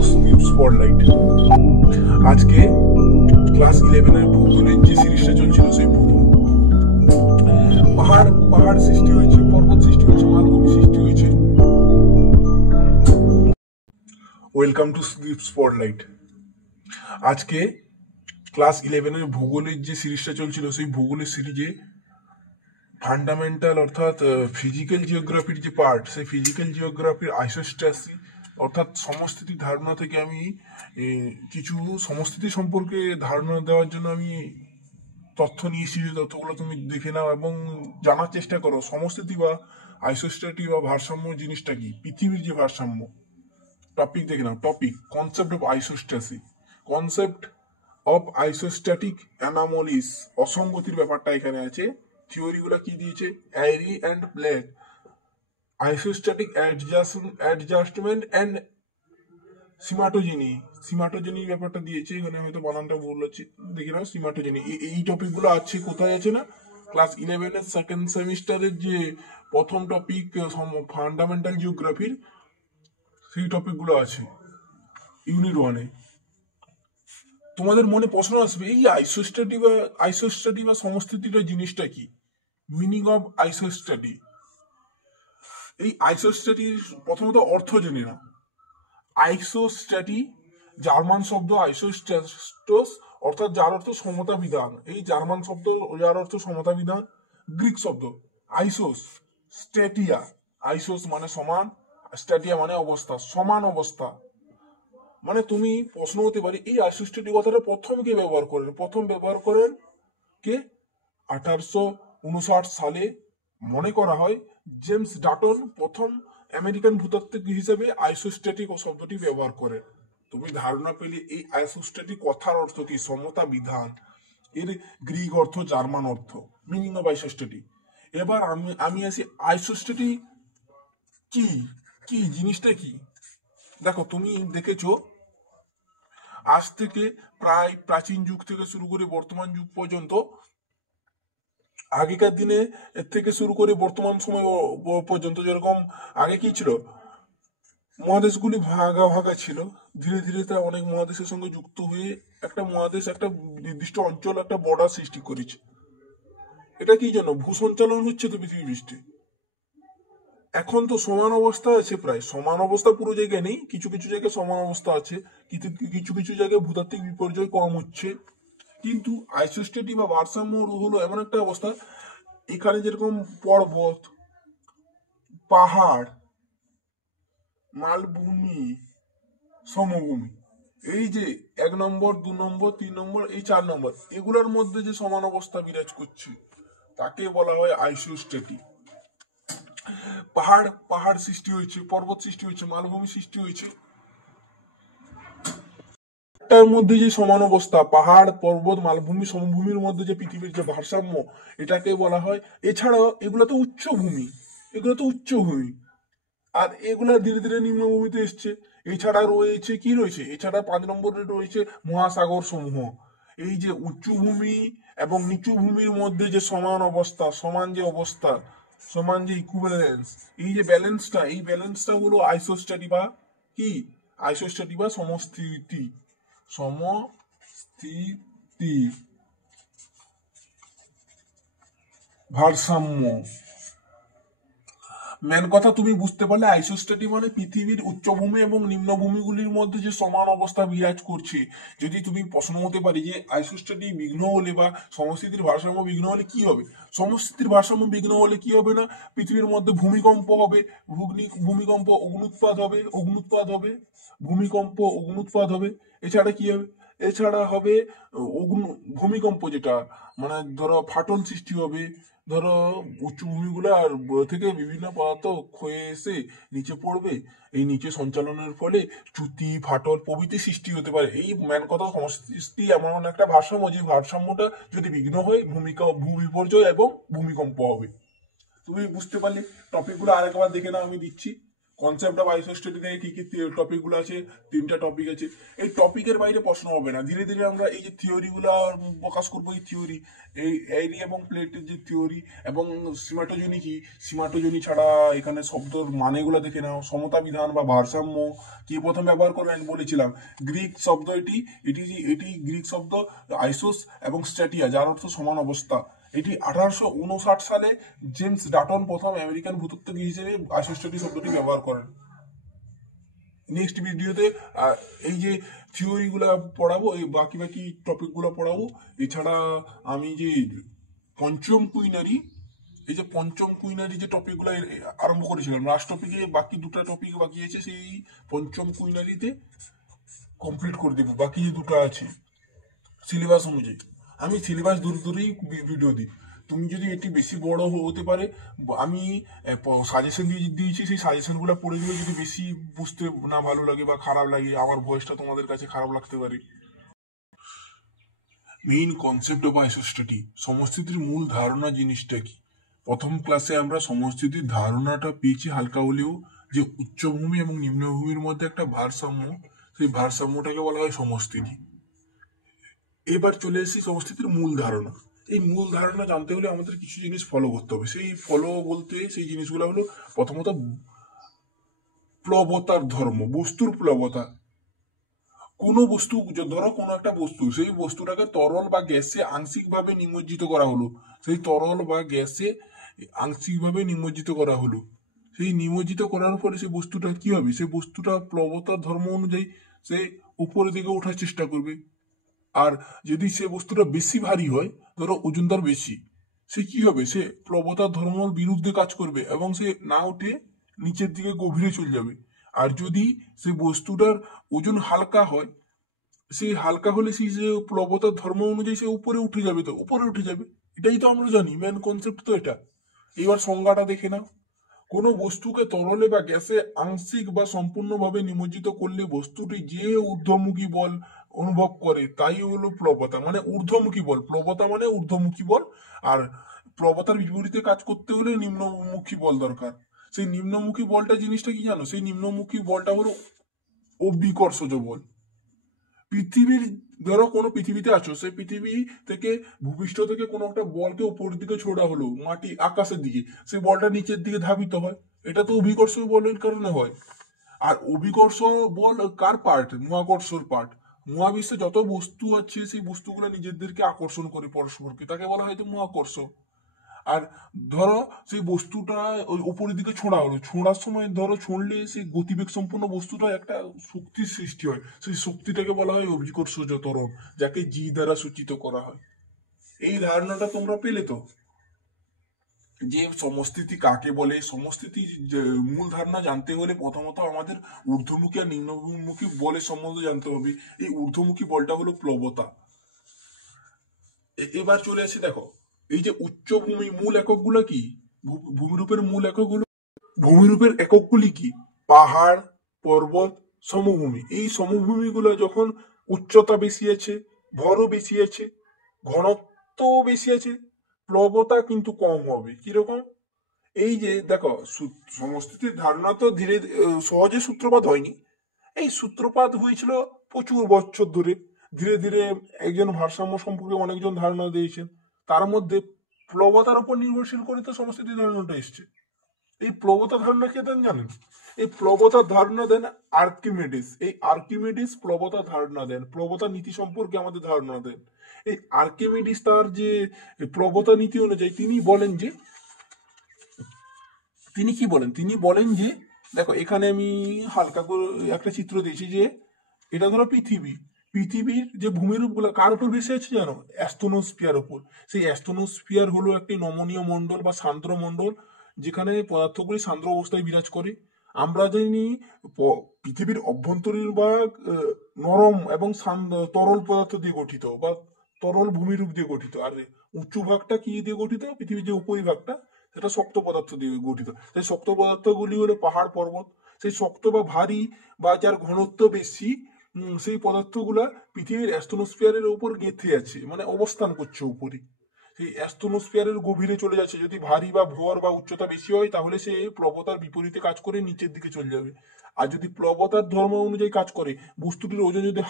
To sleep spotlight. আজকে class 11 এর ভূগোলের যে সিরিজটা চলছিল সেই ভূগোল। পাহাড় পাহাড় সৃষ্টি হয়েছে, পর্বত সৃষ্টি হয়েছে, মালভূমি সৃষ্টি হয়েছে। Welcome to sleep spotlight. আজকে ক্লাস 11 এর ভূগোলের যে সিরিজটা চলছিল সেই ভূগোলের সিরিজে ফান্ডামেন্টাল অর্থাৎ ফিজিক্যাল জিওগ্রাফির যে পার্ট, সেই ফিজিক্যাল জিওগ্রাফির আইসোস্ট্যাসি অর্থাৎ সমস্থিতি ধারণা থেকে আমি কিছু সমস্থিতি সম্পর্কে ধারণা দেওয়ার জন্য আমি তথ্য নিয়েছি। যে তথ্যগুলো তুমি দেখে নাও এবং জানার চেষ্টা করো সমস্থিতি বা আইসোস্ট্যাটি বা ভারসাম্য জিনিসটা কি, পৃথিবীর যে ভারসাম্য। টপিক দেখে নাও। Topic concept of isostasy. Concept of isostatic anomalies, অসঙ্গতির ব্যাপারটা এখানে আছে। থিওরিগুলো কি দিয়েছে? Airy and Pratt, isostatic adjustment and cymatogeny. Cymatogeny ব্যাপারটা দিয়েছে এখানে, হয়তো বানানটা ভুল হচ্ছে, দেখে নাও। সিমাটোজেনি এই টপিকগুলো আছে। কোথায় আছে না? ক্লাস 11 এর সেকেন্ড সেমিস্টারের যে প্রথম টপিক ফান্ডামেন্টাল জিওগ্রাফির, সেই টপিকগুলো আছে ইউনিট 1-এ। তোমাদের মনে প্রশ্ন আসবে, এই আইসোস্ট্যাটি বা সমস্থিতিটা জিনিসটা কি? Meaning of isostasy. এই আইসোস্ট্যাটির প্রথমত অর্থ জেনে নাও। আইসোস্ট্যাটি জার্মান শব্দ আইসোস্ট্যাটোস, অর্থাৎ যার অর্থ সমতা বিধান। এই জার্মান শব্দ যার অর্থ সমতা বিধান। গ্রিক শব্দ আইসোস, স্ট্যাটিয়া। আইসোস মানে সমান, স্ট্যাটিয়া মানে অবস্থা, সমান অবস্থা। মানে তুমি প্রশ্ন হতে পারে, এই আইসোস্ট্যাটি কথাটা প্রথম কে ব্যবহার করেন? প্রথম ব্যবহার করেন কে? 1859 সালে মনে করা হয় জেমস ডাটন প্রথম আমেরিকান ভূতাত্ত্বিক হিসেবে আইসোস্ট্যাটিক শব্দটি ব্যবহার করে। তুমি ধারণা পেলে এই আইসোস্ট্যাটিক কথার অর্থ কি? সমতা বিধান। এর গ্রিক অর্থ, জার্মান অর্থ। Meaning of isostatic. এবার আমি আসি আইসোস্ট্যাটি কি কি জিনিসটা কি। দেখো, তুমি দেখেছো আজ থেকে প্রায় প্রাচীন যুগ থেকে শুরু করে বর্তমান যুগ পর্যন্ত, আগেকার দিনে এর থেকে শুরু করে বর্তমান সময় পর্যন্ত, যেরকম আগে কি ছিল, মহাদেশগুলি ভাগা ভাগা ছিল। ধীরে ধীরে তা অনেক মহাদেশের সঙ্গে যুক্ত হয়ে একটা মহাদেশ, একটা নির্দিষ্ট অঞ্চল, একটা বর্ডার সৃষ্টি করেছে। এটা কি জন্য? ভূসঞ্চালন হচ্ছে তো পৃথিবী পৃষ্ঠে। এখন তো সমান অবস্থা আছে, প্রায় সমান অবস্থা পুরো জায়গায় নেই, কিছু কিছু জায়গায় সমান অবস্থা আছে, কিন্তু কিছু কিছু জায়গায় ভূতাত্ত্বিক বিপর্যয় কম হচ্ছে। কিন্তু আইসোস্ট্যাটিক বা ভারসাম্য হলো এমন একটা অবস্থা, এখানে যেরকম পর্বত, পাহাড়, মালভূমি, সমভূমি, এই যে 1 নম্বর, 2 নম্বর, 3 নম্বর, এই 4 নম্বর, এগুলোর মধ্যে যে সমান অবস্থা বিরাজ করছে তাকে বলা হয় আইসোস্ট্যাটিক। পাহাড় পাহাড় সৃষ্টি হয়েছে, পর্বত সৃষ্টি হয়েছে, মালভূমি সৃষ্টি হয়েছে, তার মধ্যে যে সমান অবস্থা, পাহাড়, পর্বত, মালভূমি, সমভূমির মধ্যে যে পৃথিবীর যে ভারসাম্য, এটাকে বলা হয়। এছাড়াও এগুলো তো উচ্চভূমি, এগুলো তো উচ্চভূমি, আর এগুলা ধীরে ধীরে নিম্নভূমিতে এসছে। এছাড়া রয়েছে কি? রয়েছে এছাড়া 5 নম্বরে রয়েছে মহাসাগর সমূহ। এই যে উচ্চভূমি এবং নিচু ভূমির মধ্যে যে সমান অবস্থা, সমান যে অবস্থা, সমান যে ইকুইভ্যালেন্স, এই যে ব্যালেন্সটা, এই ব্যালেন্সটা হলো আইসোস্ট্যাটি বা কি? আইসোস্ট্যাটি বা সমস্থিতি। সমস্থিতি, ভারসাম্য। মেন কথা তুমি বুঝতে পারলে, আইসোস্ট্যাটিক মানে পৃথিবীর উচ্চভূমি এবং নিম্নভূমিগুলির মধ্যে যে সমান অবস্থা বিরাজ করছে। যদি তুমি প্রশ্ন হতে পারি যে আইসোস্ট্যাটিক বিঘ্ন হলে বা সমস্থিতির ভারসাম্য বিঘ্ন হলে কি হবে? সমস্থিতির ভারসাম্য বিঘ্ন হলে কি হবে না? পৃথিবীর মধ্যে ভূমিকম্প হবে, ভূমিকম্প অগ্নুৎপাত হবে, ভূমিকম্প অগ্নুৎপাত হবে। এছাড়া কি হবে? এছাড়া হবে ভূমিকম্প, যেটা মানে ধরো ফাটল সৃষ্টি হবে। ধরো উঁচু ভূমিগুলো আর থেকে বিভিন্ন পদার্থ ক্ষয়ে এসে নিচে পড়বে, এই নিচে সঞ্চালনের ফলে চ্যুতি, ফাটল প্রভৃতি সৃষ্টি হতে পারে। এই ম্যান কথা সমষ্টি এমন একটা ভারসাম্য, যে ভারসাম্যটা যদি বিঘ্ন হয় ভূবিপর্যয় এবং ভূমিকম্প হবে। তুমি বুঝতে পারলে? টপিকগুলো আরেকবার দেখে নাও, আমি দিচ্ছি। কনসেপ্ট অফ আইসোস্টেটি থেকে কি কি টপিক গুলো আছে, 3টা টপিক আছে। এই টপিকের বাইরে প্রশ্ন হবে না। ধীরে ধীরে আমরা এই যে থিওরি গুলা প্রকাশ করবো, এই থিওরি, এই এরি এবং প্লেটের যে থিওরি এবং সীমাটোজনি কি, সীমাটোজনি ছাড়া এখানে শব্দর মানেগুলো দেখে নাও। সমতা বিধান বা ভারসাম্য কি প্রথম ব্যবহার করবেন বলেছিলাম, গ্রিক শব্দ এটি, এটি এটি গ্রিক শব্দ আইসোস এবং স্ট্যাটিয়া, যার অর্থ সমান অবস্থা। এটি 1859 সালে জেমস ডাটন প্রথম আমেরিকান ভূতত্ত্ববিদ হিসেবে আইসোস্ট্যাটি শব্দটি ব্যবহার করেন। নেক্সট ভিডিওতে এই যে থিওরিগুলো পড়াবো, এই বাকি বাকি টপিকগুলো পড়াবো। এছাড়া আমি যে পঞ্চম কুইনারি, এই যে পঞ্চম কুইনারি যে টপিকগুলো আরম্ভ করেছিলাম, লাস্ট টপিকে বাকি 2টা টপিক বাকি আছে, সেই পঞ্চম কুইনারিতে কমপ্লিট করে দেবো। বাকি যে 2টা আছে সিলেবাস অনুযায়ী, আমি সিলেবাস দূরে দূরেই ভিডিও দিই। তুমি যদি এটি বেশি বড় হতে পারে, আমি সাজেশন দিয়েছি, সেই সাজেশনগুলো পড়ে দিলে যদি বেশি বুঝতে না ভালো লাগে বা খারাপ লাগে, আমার ভয়েসটা তোমাদের কাছে খারাপ লাগতে পারে। মেইন কনসেপ্ট অফ আইসোস্ট্যাটি, সমস্থিতির মূল ধারণা জিনিসটা কি। প্রথম ক্লাসে আমরা সমস্থিতির ধারণাটা পেয়েছি হালকা হলেও, যে উচ্চভূমি এবং নিম্নভূমির মধ্যে একটা ভারসাম্য, সেই ভারসাম্যটাকে বলা হয় সমস্থিতি। এবার চলে এসেছি সমস্থিতির মূল ধারণা। এই মূল ধারণা জানতে হলে আমাদের কিছু জিনিস ফলো করতে হবে। সেই ফলো বলতে সেই জিনিসগুলো হলো, প্রথমত প্লবতার ধর্ম, বস্তুর প্লবতা। কোনো বস্তু, ধরো কোনো একটা বস্তু, সেই বস্তুটাকে তরল বা গ্যাসে আংশিকভাবে নিমজ্জিত করা হলো, সেই তরল বা গ্যাসে আংশিকভাবে নিমজ্জিত করা হলো, সেই নিমজ্জিত করার ফলে সেই বস্তুটা কি হবে, সেই বস্তুটা প্লবতার ধর্ম অনুযায়ী সে উপরের দিকে ওঠার চেষ্টা করবে। আর যদি সে বস্তুটা বেশি ভারী হয়, ধরো ওজন তার বেশি, সে কি হবে, সে প্লবতার ধর্মের বিরুদ্ধে কাজ করবে এবং সে না উঠে নিচের দিকে গভীরে চলে যাবে। আর যদি সে বস্তুটার ওজন হালকা হয়, সেই হালকা হলে সেই যে প্লবতার ধর্ম অনুযায়ী সে উপরে উঠে যাবে, তো উপরে উঠে যাবে। এটাই তো আমরা জানি, মেন কনসেপ্ট তো এটা। এবার সংজ্ঞাটা দেখে নাও। কোনো বস্তুকে তরলে বা গ্যাসে আংশিক বা সম্পূর্ণভাবে নিমজ্জিত করলে বস্তুটি যে ঊর্ধ্বমুখী বল অনুভব করে তাই হলো প্লবতা, মানে ঊর্ধ্বমুখী বল। প্লবতা মানে ঊর্ধ্বমুখী বল, আর প্লবতার বিপরীতে কাজ করতে হলে নিম্নমুখী বল দরকার। সেই নিম্নমুখী বলটা জিনিসটা কি জানো, সেই নিম্নমুখী বলটা হলো অভিকর্ষজ বল। পৃথিবীর, ধরো কোনো পৃথিবীতে আছো, সেই পৃথিবী থেকে ভূপৃষ্ঠ থেকে কোনো একটা বলকে উপরের দিকে ছোড়া হলো মাটি আকাশের দিকে, সেই বলটা নিচের দিকে ধাবিত হয়, এটা তো অভিকর্ষ বলের কারণে হয়। আর অভিকর্ষ বল কার পার্ট, মহাকর্ষর পার্ট। মহাবিশ্বে যত বস্তু আছে সেই বস্তুগুলো নিজেদেরকে আকর্ষণ করে পরস্পরকে, তাকে বলা হয় তো মহাকর্ষ। আর ধরো সেই বস্তুটা ওই উপরের দিকে ছোঁড়া হলো, ছোঁড়ার সময় ধরো ছুঁড়লে সেই গতিবেগ সম্পন্ন বস্তুটা একটা শক্তির সৃষ্টি হয়, সেই শক্তিটাকে বলা হয় অভিকর্ষজ ত্বরণ, যাকে জি দ্বারা সূচিত করা হয়। এই ধারণাটা তোমরা পেলে তো, যে সমস্থিতি কাকে বলে। সমস্থিতি মূল ধারণা জানতে হলে প্রথমত আমাদের ঊর্ধ্বমুখী আর নিম্নমুখী বলের সম্বন্ধে জানতে হবে। এই ঊর্ধ্বমুখী বলটা হলো প্লবতা। এবার চলে আসে, দেখো এই যে উচ্চভূমি, মূল এককগুলো কি, ভূমিরূপের মূল এককগুলো, ভূমিরূপের এককগুলি কি, পাহাড়, পর্বত, সমভূমি। এই সমভূমিগুলো যখন উচ্চতা বেশি আছে, ভরও বেশি আছে, ঘনত্ব বেশি আছে, প্লবতা কিন্তু কম হবে। কিরকম, এই যে দেখো সমস্থিতির ধারণা তো ধীরে সহজে সূত্রপাত হয়নি। এই সূত্রপাত হয়েছিল প্রচুর বছর ধরে। ধীরে ধীরে একজন ভারসাম্য সম্পর্কে অনেকজন ধারণা দিয়েছেন, তার মধ্যে প্লবতার উপর নির্ভরশীল করে তো সমস্থিতির ধারণাটা এসছে। এই প্লবতা ধারণা কে দেন জানেন, এই প্লবতার ধারণা দেন আর্কিমেডিস। এই আর্কিমেডিস প্লবতার ধারণা দেন, প্লবতা নীতি সম্পর্কে আমাদের ধারণা দেন। এই আর্কিমেডিস তার যে প্লবতা নীতি অনুযায়ী তিনি বলেন যে, তিনি কি বলেন, তিনি বলেন যে, দেখো এখানে আমি হালকা করে একটা চিত্র দিয়েছি, যে এটা ধরো পৃথিবী, পৃথিবীর যে ভূমিরূপ গুলো কার উপর ভেসে আছে জানো, অ্যাস্ট্রোনোস্ফিয়ার উপর। সেই অ্যাস্ট্রোনোস্ফিয়ার হলো একটি নমনীয় মণ্ডল বা সান্দ্র মণ্ডল, যেখানে পদার্থগুলি সান্দ্র অবস্থায় বিরাজ করে। আমরা জানি পৃথিবীর অভ্যন্তরীণ ভাগ নরম এবং তরল পদার্থ দিয়ে গঠিত বা তরল ভূমিরূপ দিয়ে গঠিত। আর উঁচু ভাগটা কি দিয়ে গঠিত, পৃথিবীর যে উপরিভাগটা সেটা শক্ত পদার্থ দিয়ে গঠিত। সেই শক্ত পদার্থগুলি হলো পাহাড়, পর্বত। সেই শক্ত বা ভারী বা যার ঘনত্ব বেশি, সেই পদার্থগুলা পৃথিবীর অ্যাস্ট্রোনোস্ফিয়ারের উপর গেঁথে আছে, মানে অবস্থান করছে উপরে। সেই অ্যাস্ট্রোনোস্ফিয়ারের গভীরে চলে যাচ্ছে। যদি ভারী বা ভর বা উচ্চতা বেশি হয় তাহলে সে প্লবতার বিপরীতে কাজ করে নিচের দিকে চলে যাবে। আর যদি প্লবতার ধর্ম অনুযায়ী কাজ করে, বস্তুটির ওজন যদি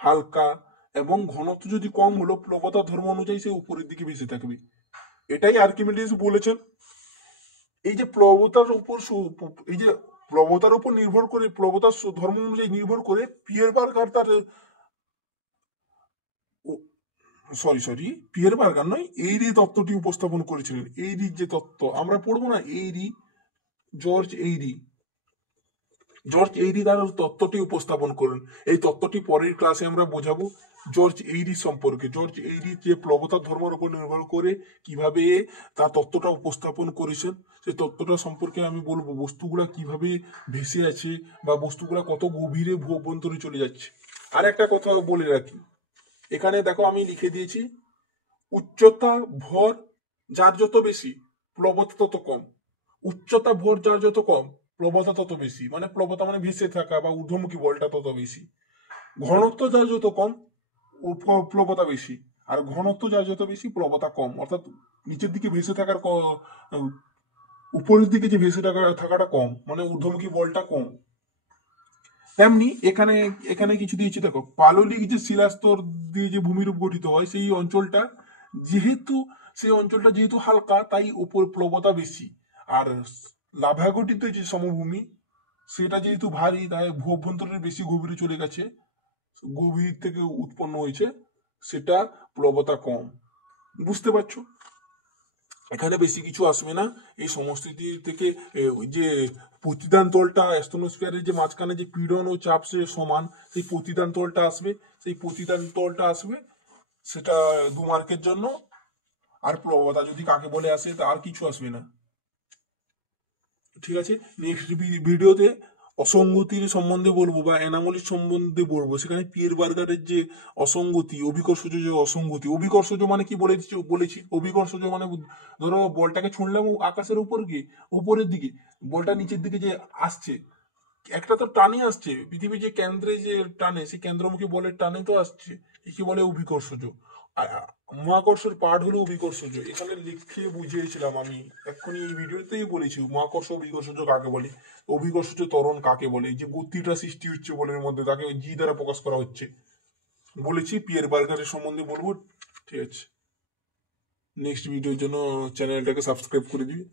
হালকা এবং ঘনত্ব যদি কম হলো, প্লবতার ধর্ম অনুযায়ী সে উপরের দিকে ভেসে থাকবে। এটাই আর্কিমিডিস বলেছেন। এই যে প্লবতার উপর এই যে প্লবতার উপর নির্ভর করে, প্লবতার ধর্ম অনুযায়ী নির্ভর করে পিয়ের বার্গার তার পিয়ের বার্গার নয়, এইরি তত্ত্বটি উপস্থাপন করেছিলেন। এইরির যে তত্ত্ব আমরা পড়বো না, জর্জ এইরি জর্জ এইরি তার তত্ত্বটি উপস্থাপন করেন। এই তত্ত্বটি পরের ক্লাসে আমরা বোঝাবো জর্জ এইরি সম্পর্কে। জর্জ এইরি যে প্লবতার ধর্মের উপর নির্ভর করে কিভাবে তার তত্ত্বটা উপস্থাপন করেছেন, সেই তত্ত্বটা সম্পর্কে আমি বলবো। বস্তুগুলা কিভাবে ভেসে আছে বা বস্তুগুলা কত গভীরে অভ্যন্তরে চলে যাচ্ছে। আর একটা কথা বলে রাখি, এখানে দেখো আমি লিখে দিয়েছি, উচ্চতা ভর যার যত বেশি প্লবতা তত কম। উচ্চতা ভর যার যত কম প্লবতা তত বেশি, মানে প্লবতা মানে ভেসে থাকা বা ঊর্ধ্বমুখী বলটা তত বেশি। ঘনত্ব যার যত কম প্লবতা বেশি, আর ঘনত্ব যার যত বেশি প্লবতা কম। অর্থাৎ নিচের দিকে ভেসে থাকার উপরের দিকে যে ভেসে থাকাটা কম, মানে ঊর্ধ্বমুখী বলটা কম। তেমনি এখানে এখানে কিছু দিয়েছি দেখো, পাললিক যে শিলাস্তর দিয়ে যে ভূমিরূপ গঠিত হয়, সেই অঞ্চলটা যেহেতু হালকা, তাই উপর প্লবতা বেশি। আর লাভা গঠিত যে সমভূমি, সেটা যেহেতু ভারী, তাই ভূ অভ্যন্তরের বেশি গভীরে চলে গেছে, গভীর থেকে উৎপন্ন হয়েছে, সেটা প্লবতা কম। বুঝতে পারছো? এখানে বেশি কিছু আসবে না। এই সমস্থিতি থেকে ওই যে প্রতিদান তলটা, অ্যাস্ট্রোনোস্ফিয়ারের যে মাঝখানে যে পীড়ন ও চাপ সে সমান, সেই প্রতিদান তলটা আসবে। সেটা 2 মার্কের জন্য। আর প্রবণতা যদি কাকে বলে আসে, তা আর কিছু আসবে না। ঠিক আছে, নেক্সট ভিডিওতে অসঙ্গতির সম্বন্ধে বলবো বা অ্যানামলির সম্বন্ধে বলবো। সেখানে পিয়ের বার্গারের যে অসঙ্গতি, অভিকর্ষজ যে অসঙ্গতি, অভিকর্ষজ মানে কি বলেছি, অভিকর্ষজ মানে ধরো বলটাকে ছুঁড়লাম আকাশের উপর গিয়ে, উপরের দিকে, বলটা নিচের দিকে যে আসছে, একটা তো টানে আসছে, পৃথিবীর যে কেন্দ্রে যে টানে, সেই কেন্দ্রমুখী বলের টানে তো আসছে, একে বলে অভিকর্ষজ। মহাকর্ষের পাঠ হলো অভিকর্ষজ। এখানে লিখে বুঝিয়েছিলাম আমি, এক্ষুনি এই ভিডিওতেই বলেছি মহাকর্ষ অভিকর্ষজ কাকে বলে, অভিকর্ষজ ত্বরণ কাকে বলে, যে গতিটা সৃষ্টি হচ্ছে বলের মধ্যে, তাকে জি দ্বারা প্রকাশ করা হচ্ছে বলেছি। পিয়ের বার্গারের সম্বন্ধে বলবো। ঠিক আছে, নেক্সট ভিডিওর জন্য চ্যানেলটাকে সাবস্ক্রাইব করে দিবি।